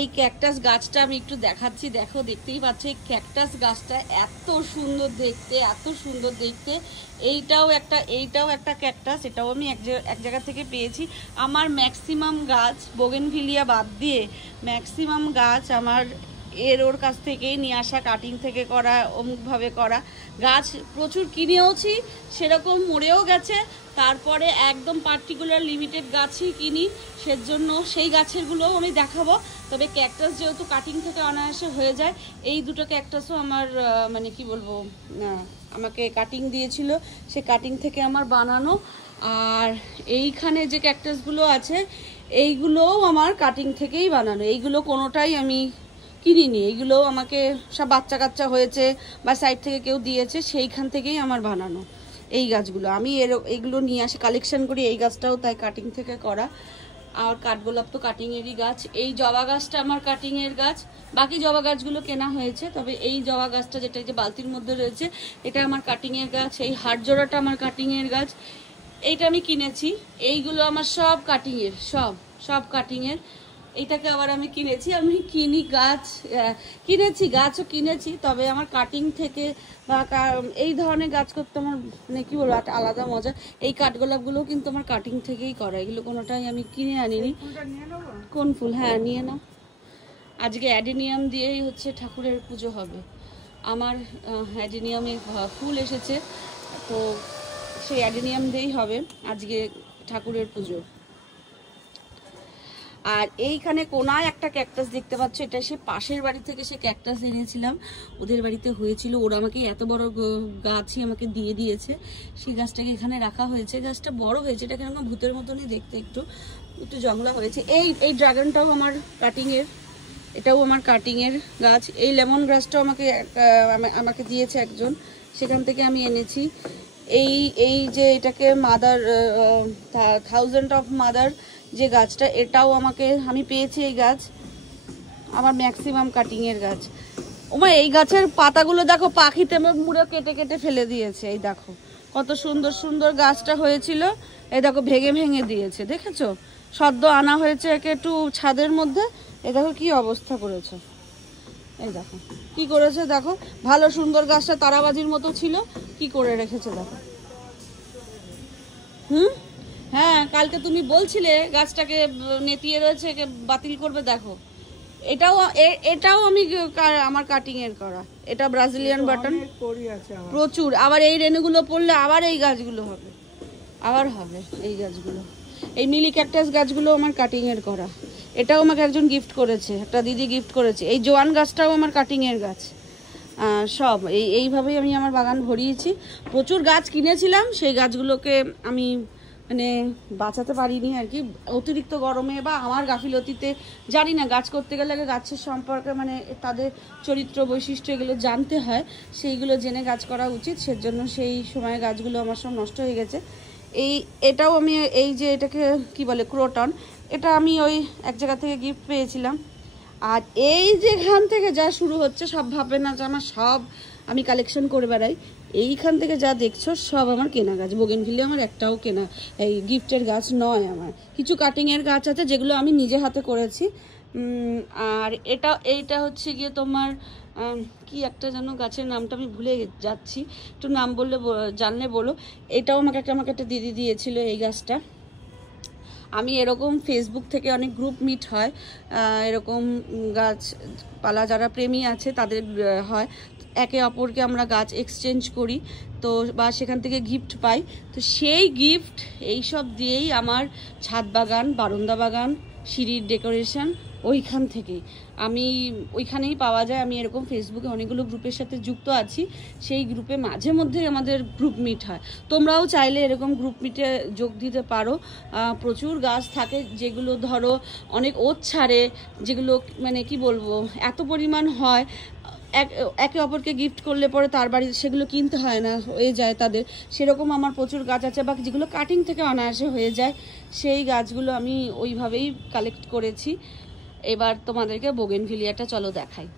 এই ক্যাকটাস গাছটা আমি একটু দেখাচ্ছি, দেখো, দেখতেই পাচ্ছ এই ক্যাকটাস গাছটা এত সুন্দর দেখতে, এত সুন্দর দেখতে। এইটাও একটা ক্যাকটাস, এটাও আমি এক জায়গা থেকে পেয়েছি। আমার ম্যাক্সিমাম গাছ বোগেনভিলিয়া বাদ দিয়ে ম্যাক্সিমাম গাছ আমার ওর কাছ থেকেই নিয়ে আসা, কাটিং থেকে করা, অমুকভাবে করা গাছ প্রচুর কিনেওছি, সেরকম মরেও গেছে। তারপরে একদম পার্টিকুলার লিমিটেড গাছই কিনি, সেজন্য সেই গাছেরগুলোও আমি দেখাবো। তবে ক্যাকটাস যেহেতু কাটিং থেকে অনায়াসে হয়ে যায়, এই দুটো ক্যাকটাসও আমার মানে কি বলবো, আমাকে কাটিং দিয়েছিল, সে কাটিং থেকে আমার বানানো। আর এইখানে যে ক্যাকটাসগুলো আছে এইগুলোও আমার কাটিং থেকেই বানানো, এইগুলো কোনোটাই আমি কিনিনি, এইগুলো আমাকে সব বাচ্চা কাচ্চা হয়েছে বা সাইড থেকে কেউ দিয়েছে, সেইখান থেকেই আমার বানানো এই গাছগুলো। আমি এইগুলো নিয়ে আসি, কালেকশন করি। এই গাছটাও তাই কাটিং থেকে করা। আর কাঠগোলাপ তো কাটিংয়েরই গাছ। এই জবা গাছটা আমার কাটিংয়ের গাছ, বাকি জবা গাছগুলো কেনা হয়েছে। তবে এই জবা গাছটা যেটা যে বালতির মধ্যে রয়েছে এটা আমার কাটিংয়ের গাছ। এই হাড় জোড়াটা আমার কাটিংয়ের গাছ, এইটা আমি কিনেছি। এইগুলো আমার সব কাটিংয়ের, সব কাটিংয়ের। এইটাকে আবার আমি কিনেছি, আমি কিনি গাছ, কিনেছি গাছও কিনেছি, তবে আমার কাটিং থেকে বা এই ধরনের গাছ করতে আমার মানে কী বলবো একটা আলাদা মজা। এই কাঠগোলাপগুলো কিন্তু আমার কাটিং থেকেই করা, এগুলো কোনোটাই আমি কিনে আনিনি। কোন ফুল? হ্যাঁ নিয়ে নাও। আজকে অ্যাডেনিয়াম দিয়েই হচ্ছে ঠাকুরের পুজো হবে। আমার অ্যাডেনিয়ামের ফুল এসেছে, তো সেই অ্যাডেনিয়াম দিয়েই হবে আজকে ঠাকুরের পুজো। আর এইখানে কোনায় একটা ক্যাকটাস দেখতে পাচ্ছ, এটা সে পাশের বাড়ি থেকে সে ক্যাকটাস এনেছিলাম, ওদের বাড়িতে হয়েছিল, ওরা আমাকে এত বড় গাছই আমাকে দিয়ে দিয়েছে। সেই গাছটাকে এখানে রাখা হয়েছে, গাছটা বড় হয়েছে, এটা কেন ভূতের মতনই দেখতে, একটু জংলা হয়েছে। এই ড্রাগনটাও আমার কাটিংয়ের, এটাও আমার কাটিংয়ের গাছ। এই লেমন গ্রাসটাও আমাকে দিয়েছে একজন, সেখান থেকে আমি এনেছি। এই যে এটাকে মাদার, 1000 অফ মাদার যে গাছটা, এটাও আমি পেয়েছি। এই গাছ আমার ম্যাক্সিমাম কাটিংয়ের গাছ। ওমা এই গাছের পাতাগুলো দেখো, পাখিতে মুড়ে কেটে কেটে ফেলে দিয়েছে। এই দেখো কত সুন্দর সুন্দর গাছটা হয়েছিল, এই দেখো ভেঙে ভেঙে দিয়েছে, দেখেছো? সদ্য আনা হয়েছে একে একটু ছাদের মধ্যে, এই দেখো কি অবস্থা করেছে, এই দেখো কি করেছে, দেখো ভালো সুন্দর গাছটা তারাবাজির মতো ছিল, কি করে রেখেছে দেখো। হ্যাঁ, কালকে তুমি বলছিলে গাছটাকে নেতিয়ে রয়েছে, বাতিল করবে, দেখো এটাও আমি আমার কাটিং এর করা। এটা ব্রাজিলিয়ান বাটন প্রচুর। আবার এই রেণুগুলো পড়লে আবার এই গাছগুলো হবে, আবার হবে এই গাছগুলো। এই মিলি ক্যাকটাস গাছগুলো আমার কাটিং এর করা। এটাও আমাকে একজন গিফট করেছে, একটা দিদি গিফট করেছে। এই জোয়ান গাছটাও আমার কাটিং এর গাছ। সব এইভাবেই আমি আমার বাগান ভরিয়েছি। প্রচুর গাছ কিনেছিলাম, সেই গাছগুলোকে আমি মানে বাঁচাতে পারিনি আর কি, অতিরিক্ত গরমে বা আমার গাফিলতিতে। জানি না, গাছ করতে গেলে গাছের সম্পর্কে মানে তাদের চরিত্র বৈশিষ্ট্য এগুলো জানতে হয়, সেইগুলো জেনে গাছ করা উচিত। সেজন্য সেই সময় গাছগুলো আমার সব নষ্ট হয়ে গেছে। এটাও আমি এই যে এটাকে কি বলে, ক্রোটন, এটা আমি ওই এক জায়গা থেকে গিফট পেয়েছিলাম। আর এই যেখান থেকে যা শুরু হচ্ছে, সব ভাববে না যে আমার সব আমি কালেকশন করে বেড়াই। এইখান থেকে যা দেখছো সব আমার কেনা গাছ। বোগেনভিলিয়া আমার একটাও কেনা, এই গিফটের গাছ নয়। আমার কিছু কাটিংয়ের গাছ আছে যেগুলো আমি নিজে হাতে করেছি। আর এইটা হচ্ছে গিয়ে তোমার কি একটা যেন গাছের নামটা আমি ভুলে যাচ্ছি, একটু নাম বললে জানলে বলো। এটাও আমাকে একটা দিদি দিয়েছিল এই গাছটা। আমি এরকম ফেসবুক থেকে অনেক গ্রুপ মিট হয়, এরকম গাছপালা যারা প্রেমী আছে তাদের হয়, একে অপরকে আমরা গাছ এক্সচেঞ্জ করি, তো বা সেখান থেকে গিফট পাই। তো সেই গিফট এইসব দিয়েই আমার ছাদ বাগান, বারান্দা বাগান, সিঁড়ির ডেকোরেশন ওইখান থেকেই ওইখানেই পাওয়া যায়। আমি এরকম ফেসবুকে অনেকগুলো গ্রুপের সাথে যুক্ত আছি, সেই গ্রুপে মাঝে মধ্যে আমাদের গ্রুপ মিট হয়। তোমরাও চাইলে এরকম গ্রুপ মিটে যোগ দিতে পারো। প্রচুর গাছ থাকে যেগুলো ধরো অনেক ওত ছাড়ে, যেগুলো মানে কি বলবো এত পরিমাণ হয়, একে অপরকে গিফট করলে পরে তার বাড়ি সেগুলো কিনতে হয় না, হয়ে যায় তাদের। সেরকম আমার প্রচুর গাছ আছে, বা যেগুলো কাটিং থেকে অনায়াসে হয়ে যায়, সেই গাছগুলো আমি ওইভাবেই কালেক্ট করেছি। এবার তোমাদেরকে বোগেনভিলিয়াটা চলো দেখাই।